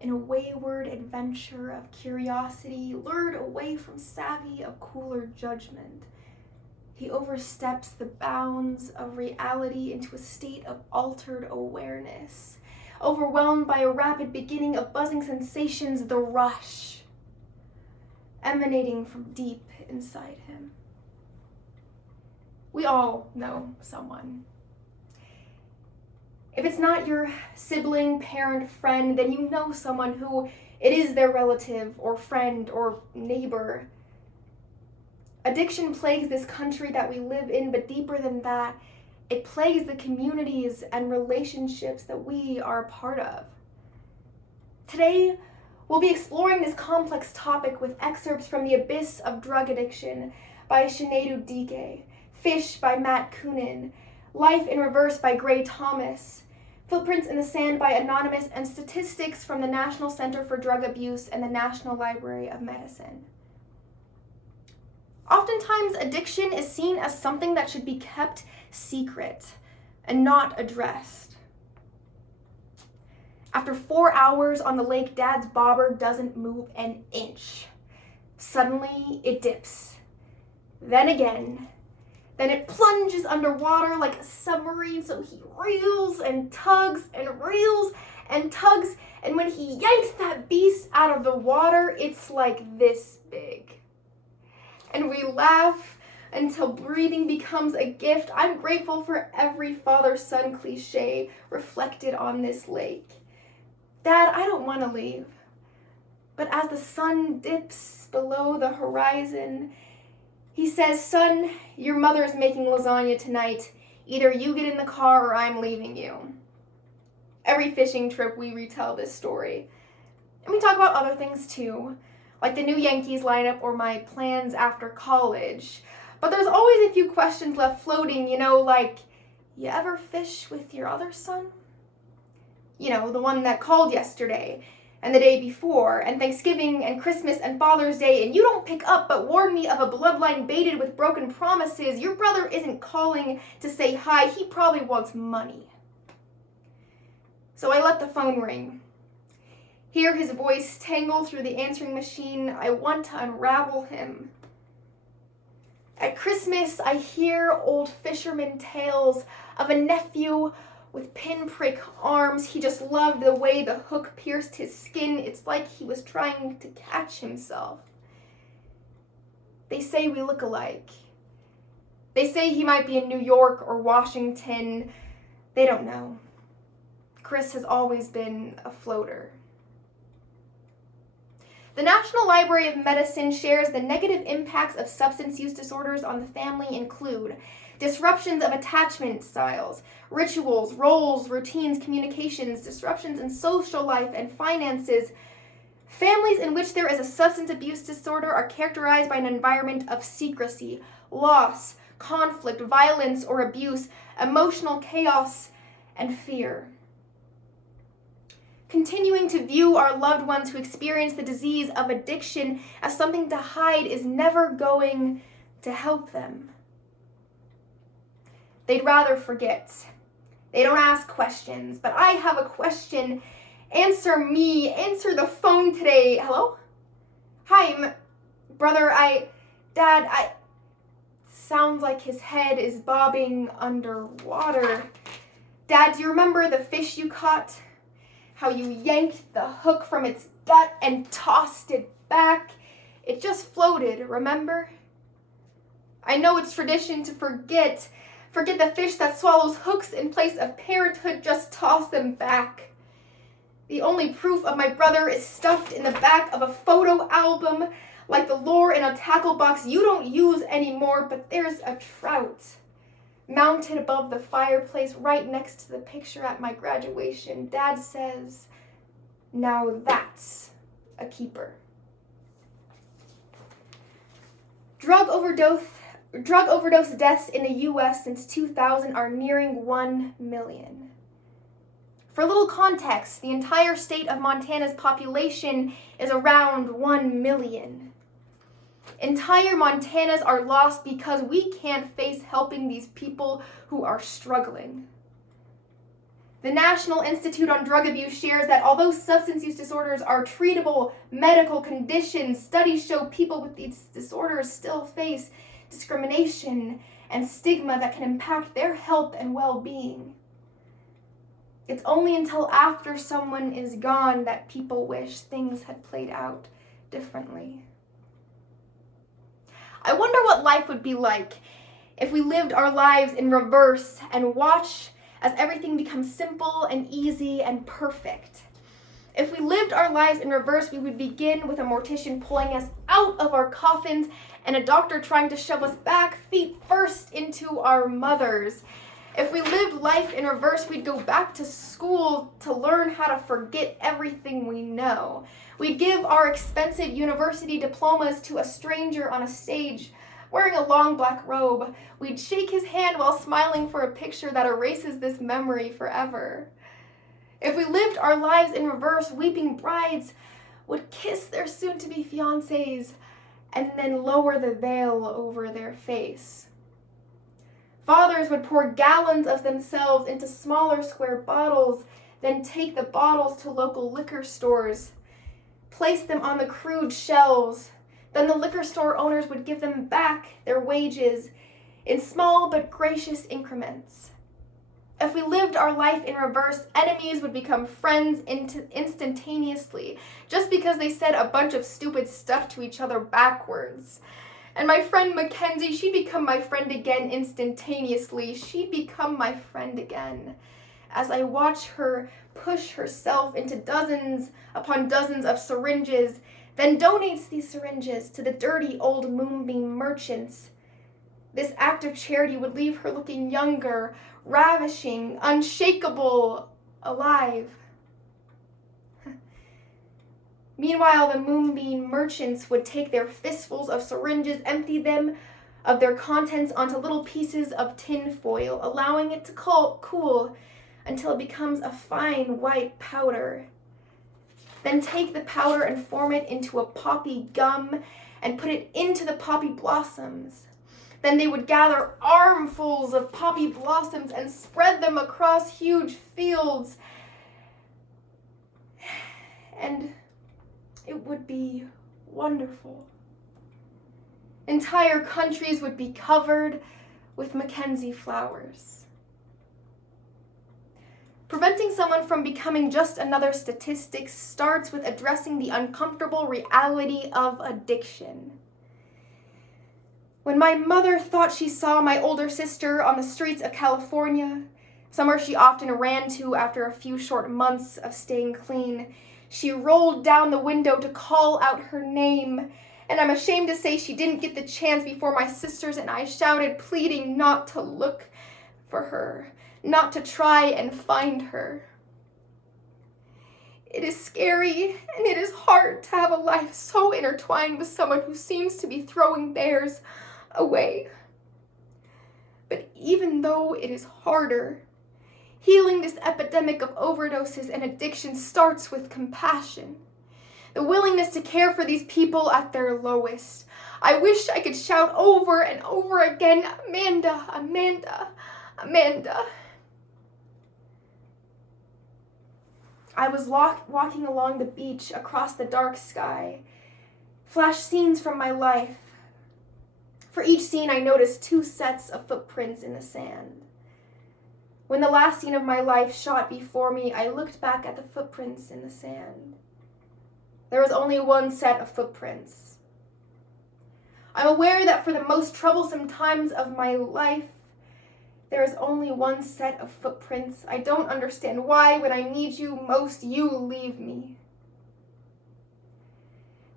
in a wayward adventure of curiosity, lured away from savvy of cooler judgment. He oversteps the bounds of reality into a state of altered awareness, overwhelmed by a rapid beginning of buzzing sensations, the rush, emanating from deep inside him. We all know someone. If it's not your sibling, parent, friend, then you know someone who it is their relative or friend or neighbor. Addiction plagues this country that we live in, but deeper than that, it plagues the communities and relationships that we are a part of. Today, we'll be exploring this complex topic with excerpts from The Abyss of Drug Addiction by Sinead Dike, Fish by Matt Kunin, Life in Reverse by Gray Thomas, Footprints in the Sand by Anonymous, and statistics from the National Center for Drug Abuse and the National Library of Medicine. Oftentimes, addiction is seen as something that should be kept secret and not addressed. After 4 hours on the lake, Dad's bobber doesn't move an inch. Suddenly, it dips. Then again. Then it plunges underwater like a submarine, so he reels and tugs and reels and tugs, and when he yanks that beast out of the water, it's like this big. And we laugh until breathing becomes a gift. I'm grateful for every father-son cliche reflected on this lake. Dad, I don't want to leave. But as the sun dips below the horizon, he says, son, your mother is making lasagna tonight. Either you get in the car or I'm leaving you. Every fishing trip we retell this story. And we talk about other things too, like the new Yankees lineup or my plans after college. But there's always a few questions left floating, like, you ever fish with your other son? The one that called yesterday, and the day before, and Thanksgiving, and Christmas, and Father's Day, and you don't pick up but warn me of a bloodline baited with broken promises. Your brother isn't calling to say hi, he probably wants money. So I let the phone ring. Hear his voice tangle through the answering machine. I want to unravel him. At Christmas, I hear old fisherman tales of a nephew with pinprick arms. He just loved the way the hook pierced his skin. It's like he was trying to catch himself. They say we look alike. They say he might be in New York or Washington. They don't know. Chris has always been a floater. The National Library of Medicine shares the negative impacts of substance use disorders on the family include disruptions of attachment styles, rituals, roles, routines, communications, disruptions in social life and finances. Families in which there is a substance abuse disorder are characterized by an environment of secrecy, loss, conflict, violence or abuse, emotional chaos, and fear. Continuing to view our loved ones who experience the disease of addiction as something to hide is never going to help them. They'd rather forget. They don't ask questions, but I have a question. Answer me. Answer the phone today. Hello? Hi, brother, Dad, sounds like his head is bobbing underwater. Dad, do you remember the fish you caught? How you yanked the hook from its gut and tossed it back? It just floated, remember? I know it's tradition to forget the fish that swallows hooks in place of parenthood, just toss them back. The only proof of my brother is stuffed in the back of a photo album, like the lure in a tackle box you don't use anymore, but there's a trout mounted above the fireplace right next to the picture at my graduation. Dad says, now that's a keeper. Drug overdose deaths in the U.S. since 2000 are nearing 1 million. For little context, the entire state of Montana's population is around 1 million. Entire Montanas are lost because we can't face helping these people who are struggling. The National Institute on Drug Abuse shares that although substance use disorders are treatable medical conditions, studies show people with these disorders still face discrimination and stigma that can impact their health and well-being. It's only until after someone is gone that people wish things had played out differently. I wonder what life would be like if we lived our lives in reverse and watched as everything becomes simple and easy and perfect. If we lived our lives in reverse, we would begin with a mortician pulling us out of our coffins and a doctor trying to shove us back feet first into our mothers. If we lived life in reverse, we'd go back to school to learn how to forget everything we know. We'd give our expensive university diplomas to a stranger on a stage wearing a long black robe. We'd shake his hand while smiling for a picture that erases this memory forever. If we lived our lives in reverse, weeping brides would kiss their soon-to-be fiancés and then lower the veil over their face. Fathers would pour gallons of themselves into smaller square bottles, then take the bottles to local liquor stores, place them on the crude shelves. Then the liquor store owners would give them back their wages in small but gracious increments. If we lived our life in reverse, enemies would become friends instantaneously just because they said a bunch of stupid stuff to each other backwards. And my friend Mackenzie, she'd become my friend again instantaneously. She'd become my friend again as I watch her push herself into dozens upon dozens of syringes, then donates these syringes to the dirty old moonbeam merchants. This act of charity would leave her looking younger, ravishing, unshakable, alive. Meanwhile, the moonbeam merchants would take their fistfuls of syringes, empty them of their contents onto little pieces of tin foil, allowing it to cool until it becomes a fine white powder. Then take the powder and form it into a poppy gum and put it into the poppy blossoms. Then they would gather armfuls of poppy blossoms and spread them across huge fields. And it would be wonderful. Entire countries would be covered with Mackenzie flowers. Preventing someone from becoming just another statistic starts with addressing the uncomfortable reality of addiction. When my mother thought she saw my older sister on the streets of California, somewhere she often ran to after a few short months of staying clean, she rolled down the window to call out her name, and I'm ashamed to say she didn't get the chance before my sisters and I shouted, pleading not to look for her, not to try and find her. It is scary and it is hard to have a life so intertwined with someone who seems to be throwing theirs away. But even though it is harder, healing this epidemic of overdoses and addiction starts with compassion. The willingness to care for these people at their lowest. I wish I could shout over and over again, Amanda, Amanda, Amanda. I was walking along the beach across the dark sky. Flash scenes from my life. For each scene, I noticed 2 sets of footprints in the sand. When the last scene of my life shot before me, I looked back at the footprints in the sand. There was only 1 set of footprints. I'm aware that for the most troublesome times of my life, there is only 1 set of footprints. I don't understand why, when I need you most, you leave me.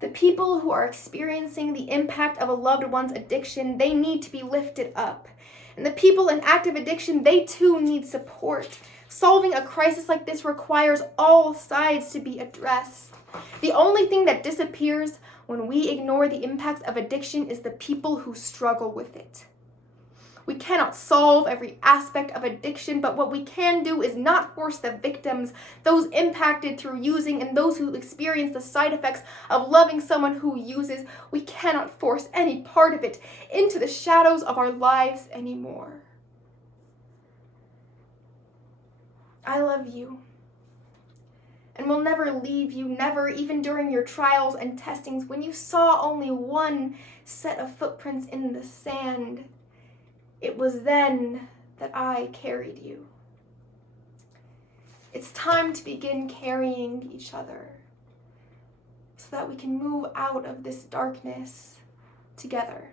The people who are experiencing the impact of a loved one's addiction, they need to be lifted up. And the people in active addiction, they too need support. Solving a crisis like this requires all sides to be addressed. The only thing that disappears when we ignore the impacts of addiction is the people who struggle with it. We cannot solve every aspect of addiction, but what we can do is not force the victims, those impacted through using, and those who experience the side effects of loving someone who uses. We cannot force any part of it into the shadows of our lives anymore. I love you and will never leave you, never, even during your trials and testings when you saw only one set of footprints in the sand. It was then that I carried you. It's time to begin carrying each other so that we can move out of this darkness together.